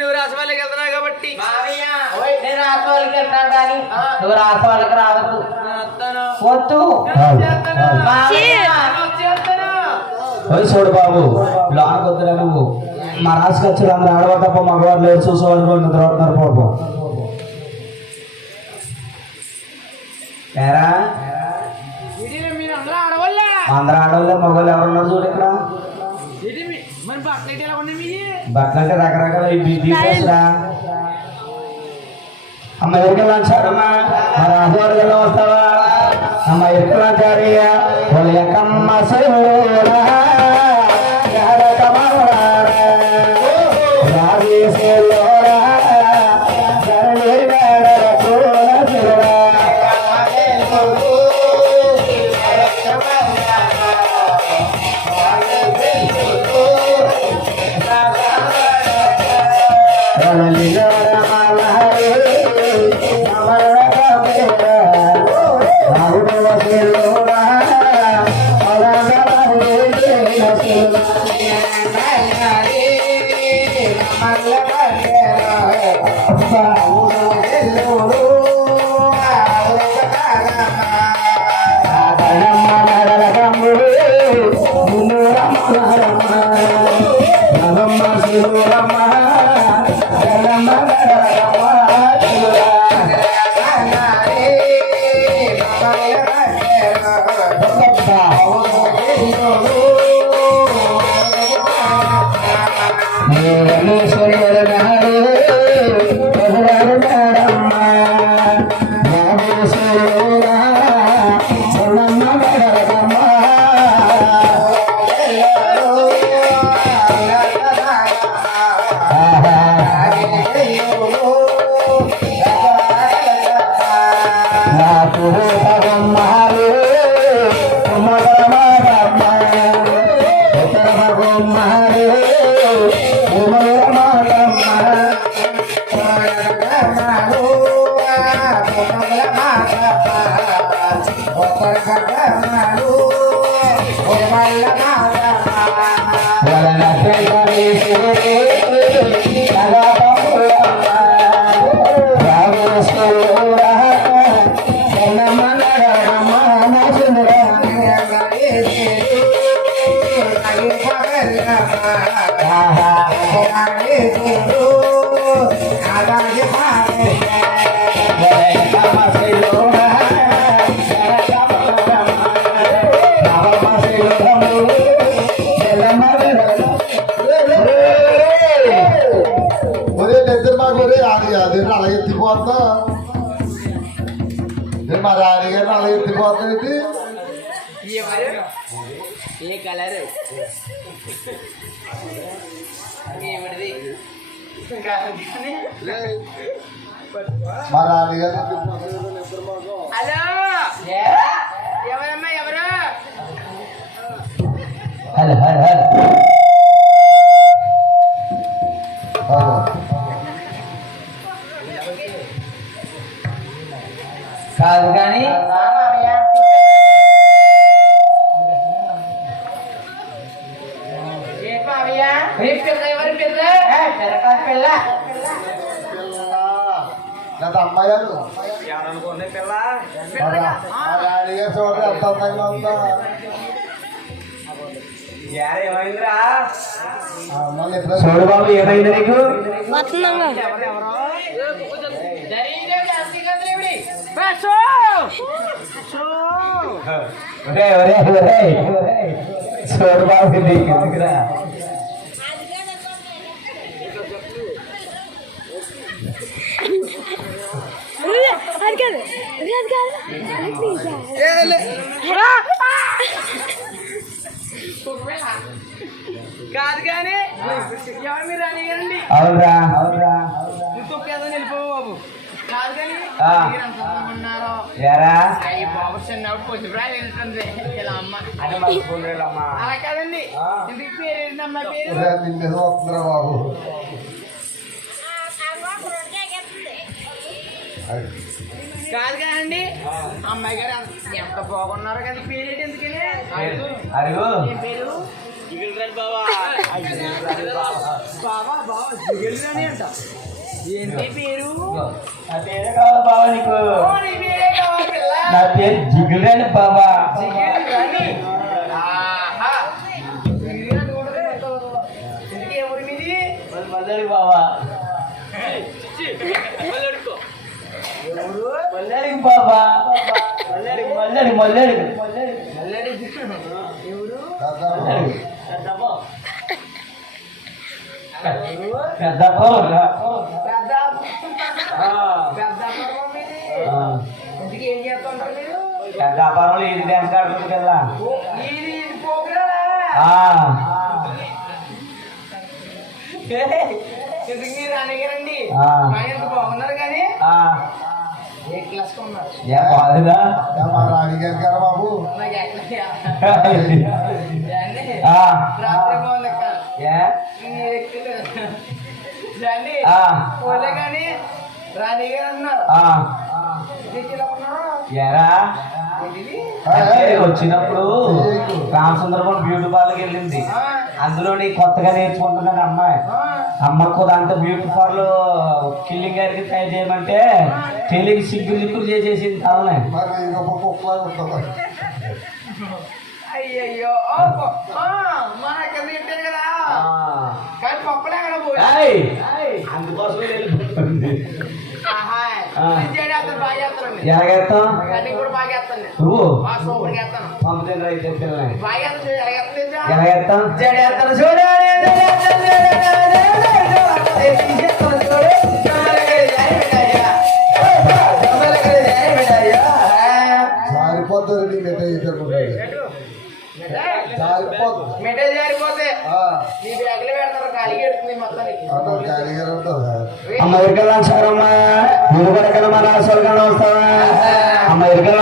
నువ్వు రాసవాళ్ళకి వెళ్తున్నావు కాబట్టి నేను రాసవాళ్ళకి వెళ్తాను కానీ నువ్వు రాసవాళ్ళకి రాదు వద్దు చూడు బాబు లోనకు వద్దురా నువ్వు మా రాసుకు వచ్చారు అందరూ ఆడవ తప్ప మగవారు లేరు చూసేవాళ్ళు కూడా నిద్రపోతున్నారు బాబు ఏరా అందరూ ఆడవాళ్ళే మగవాళ్ళు ఎవరున్నారు చూడు ఇక్కడ బట్టలు అంటే రకరకాల తీసుకురా అమ్మ ఎరుకలాంచారమ్మా మరి ఆదివారం వస్తావా అమ్మ ఎరుకలాంచారయ్యా ఎక్కమ్మ అలా ఎత్తిపోతా మా రాణిగారిని అలా ఎత్తిపోతాయి ఏ కలర్ మా రాణిగారు హలో ఎవరమ్మా ఎవరు హలో హలో హలో కాదు కానీ అమ్మాయిగారు చూడండి ఎంత అందంగా ఉందా చూడు బాబు ఏమైంది నీకు చూడు బాబు నీకురా కాదు కానీ ఎవరు మీరు రానిగారండి అవునరా అవునరా తొక్కేదో వెళ్ళిపోవు బాబు కాదు కానీ ఉన్నారు బాబు చిన్నప్పుడు కొంచెం వెళ్తుంది ఇలా అమ్మ అలా కాదండి ఇంటికి పేరు ఏంటమ్మా పేరు బాబు కాదు కాదండి అమ్మాయి గారు ఎంత బాగున్నారు కదా పేరు ఎందుకని అరుగు పేరు బాబా బాబా జిగేలుగానే అంట. ఏంటి పేరు? నా పేరే కావాలి బాబా నీకు. ఓ, నీ పేరే కావాలి పిల్ల. నా పేరు జిగులేని బాబా. జిగేలుగాని. ఆహా. జిగేలు కూడా కొడతావు. ఇంతకీ ఏ ఊరు మీది? మల్లెడి బాబా. ఎవరు? మల్లెడి బాబా. మల్లెడి మల్లెడి మల్లెడి మల్లెడి జిగేలు. ఎవరు? మల్లెడి. పెద్ద పెద్ద పెద్దాపురం మీది. ఇంతకీ ఏం చేస్తుంటారు మీరు? పెద్దాపురంలో ఇది డ్యాన్స్ ఆడుతుంది కదా. ఓ, ఇది ప్రోగ్రామా? ఇంతకీ మీరు అనగారండి. ఎంత బాగున్నారు కానీ ఏ క్లాస్ ఉన్నారు? ఏ బాగుందా మా రాణిగారు గారు బాబు. నాకు ఎక్కడ ఆ. రాత్రి బాగుంది అక్క. ఏ మీరు ఎక్కలేదు రండి. ఆ. పోలే కానీ రాణి గారు అన్నారు. ఇంటికి ఇలా ఉన్నారు. ఎరా ఏంటిది? అంటే వచ్చినప్పుడు రామచంద్రపురం బ్యూటీ పార్లర్కి వెళ్ళింది. అందులో నీ కొత్తగా నేర్చుకుంటున్నాడు అమ్మాయి. అమ్మకు దాంతో బ్యూటీ పార్లర్ కిల్లింగ్ గారికి ట్రై చేయమంటే తెలియని సిగ్గులు చేసేసింది అవునే. మరి ఇంకొక కుక్కలా ఉంటుంది. అయ్యయ్యో మన కింద పెట్టారు కదా. కానీ పప్పులు ఎక్కడ పోయి అందుకోసమే వెళ్ళిపోతుంది. అతను బాగా చేస్తానండి. ఎలాగేస్తాం కటింగ్ కూడా బాగా చేస్తాను. నువ్వు బాగా సూపర్ చేస్తాను. పంపుతుంది రైతు పిల్లని బాగా చేస్తాను. ఎలాగేస్తా ఎలాగేస్తాం జడేస్తాను చూడు. జారిపోతుంది నీ మెట అయిపోతుంది. జారిపోతుంది. మెటల్ జారిపోతే నీ బ్యాగ్లో పెడతారు. ఖాళీగా ఎడుతుంది మొత్తానికి. అటు కాలిగారు ఉంటుంది. అమ్మ ఎక్కడ సారమ్మా నువ్వు కూడా మన రాష్ట్రాలు వస్తావా అమ్మ ఎక్కడ